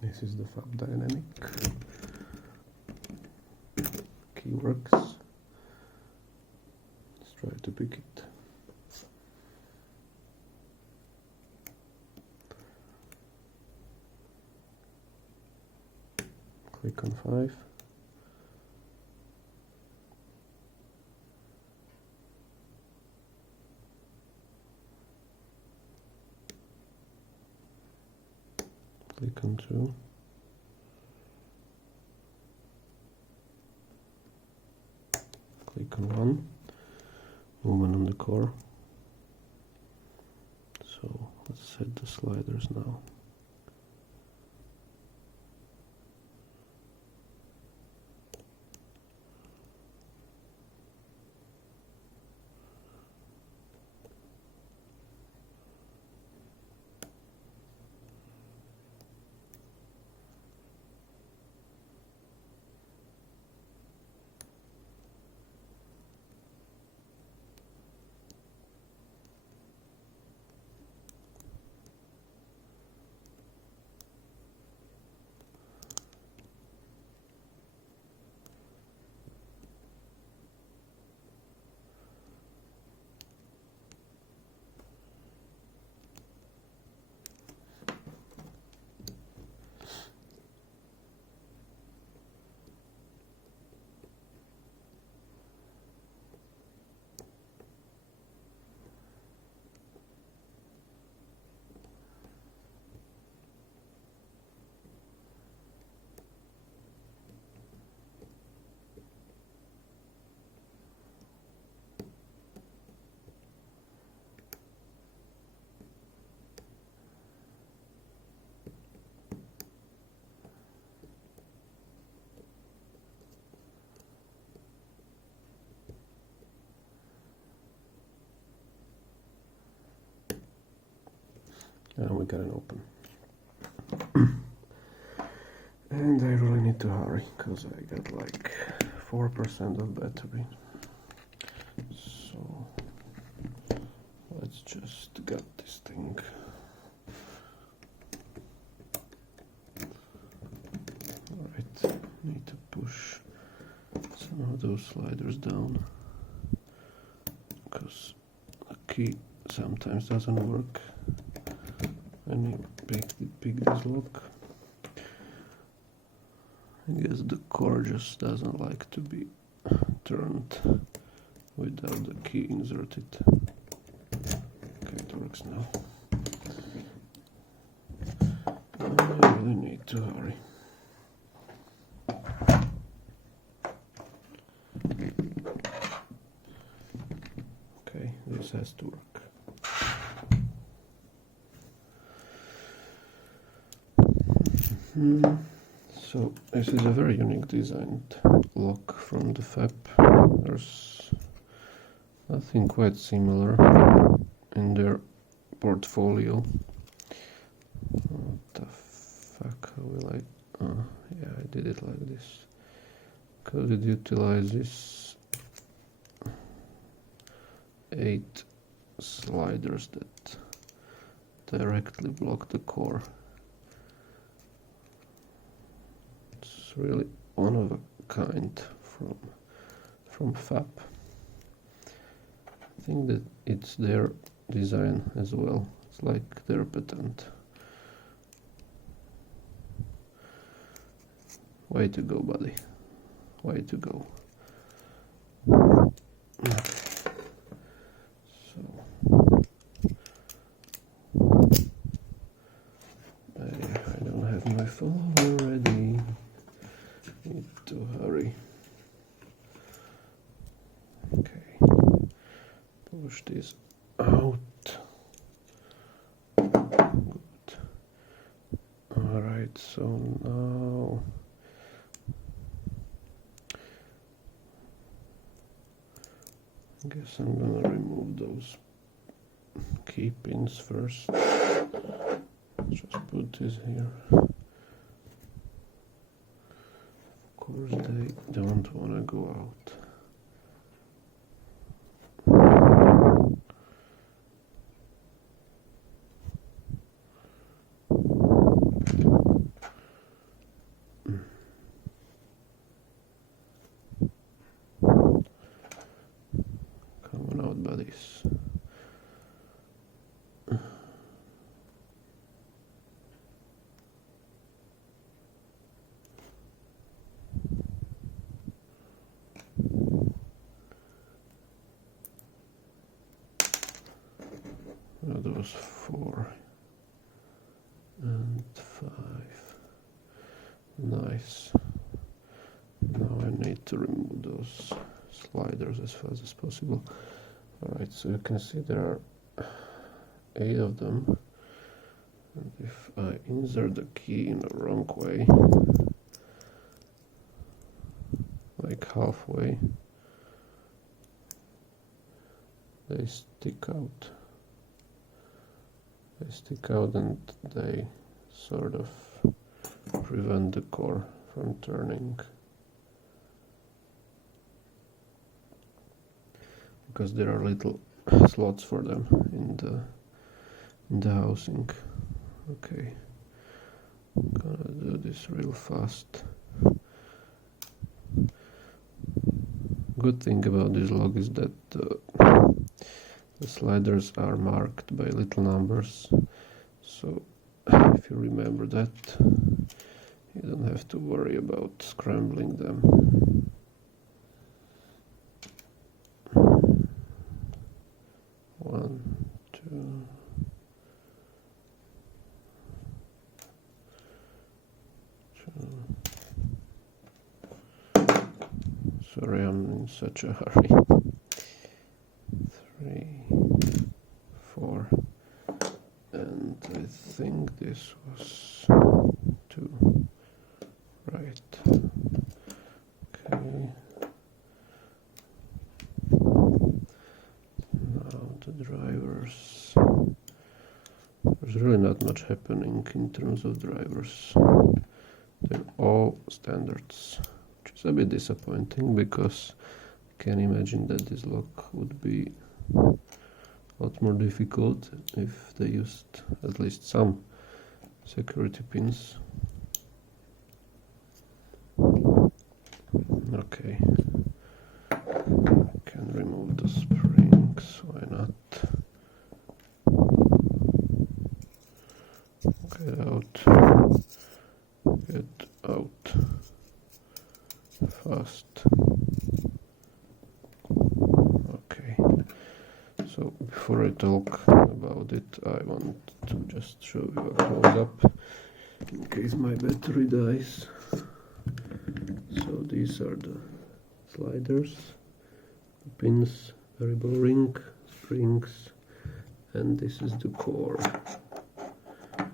This is the FAB Dynamic key works. Let's try to pick it. Click on 5. Click on 2. Click on 1. Movement on the core. So let's set the sliders now. And we got an open. And I really need to hurry because I got like 4% of battery. So let's just get this thing. Alright, need to push some of those sliders down because the key sometimes doesn't work. Let me pick this lock. I guess the core just doesn't like to be turned without the key inserted. Okay, it works now. I really need to hurry. Okay, this has to work. So this is a very unique designed lock from the FAB. There's nothing quite similar in their portfolio. What the fuck, how will I... yeah, I did it like this. Because it utilizes 8 sliders that directly block the core. Really one of a kind from FAB. I think that it's their design as well. It's like their patent. Way to go, buddy. Way to go. Okay. So I don't have my follower ready. Need to hurry. Okay, push this out. Good. Alright, so now I guess I'm gonna remove those key pins first. Just put this here. Of course they don't want to go out. That was 4 and 5. Nice. Now I need to remove those sliders as fast as possible. Alright, so you can see there are 8 of them, and if I insert the key in the wrong way, like halfway, they stick out. They stick out and they sort of prevent the core from turning, because there are little slots for them in the housing. Okay, I'm gonna do this real fast. Good thing about this log is that the sliders are marked by little numbers, so if you remember that, you don't have to worry about scrambling them. One, two, sorry, I'm in such a hurry. 3, 4, and I think this was 2, right? Okay. Now the drivers. There's really not much happening in terms of drivers. They're all standards, which is a bit disappointing because I can imagine that this lock would be a lot more difficult if they used at least some security pins. Okay, can remove the springs, why not? Get out fast. Okay, so before I talk about it, I want to just show you a close-up in case my battery dies. So these are the sliders, the pins, variable ring, springs, and this is the core. You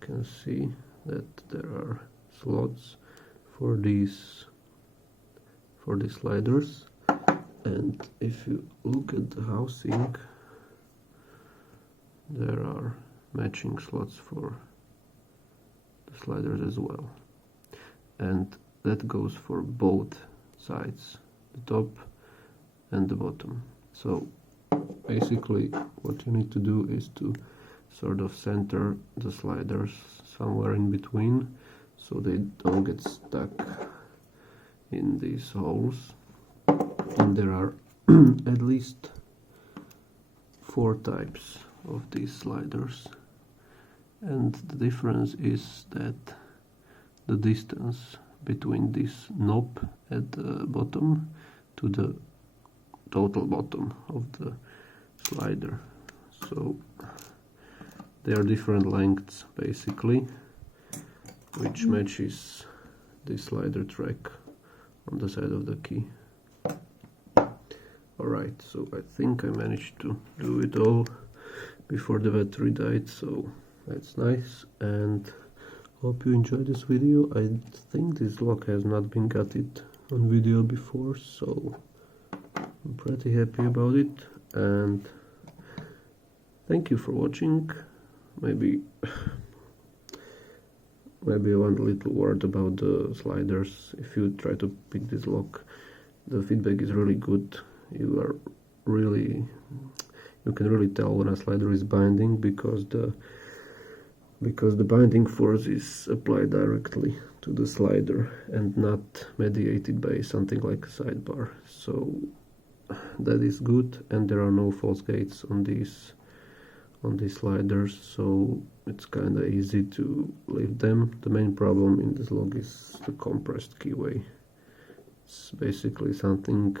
can see that there are slots for these sliders, and if you look at the housing, there are matching slots for the sliders as well, and that goes for both sides, the top and the bottom. So basically what you need to do is to sort of center the sliders somewhere in between so they don't get stuck in these holes. And there are at least 4 types of these sliders, and the difference is that the distance between this knob at the bottom to the total bottom of the slider. So they are different lengths basically, which matches the slider track on the side of the key. Alright, so I think I managed to do it all before the battery died, so that's nice, and hope you enjoyed this video. I think this lock has not been gutted on video before, so I'm pretty happy about it, and thank you for watching. Maybe one little word about the sliders. If you try to pick this lock, the feedback is really good. You can really tell when a slider is binding because the binding force is applied directly to the slider and not mediated by something like a sidebar. So that is good, and there are no false gates on these sliders, so it's kinda easy to leave them. The main problem in this log is the compressed keyway. It's basically something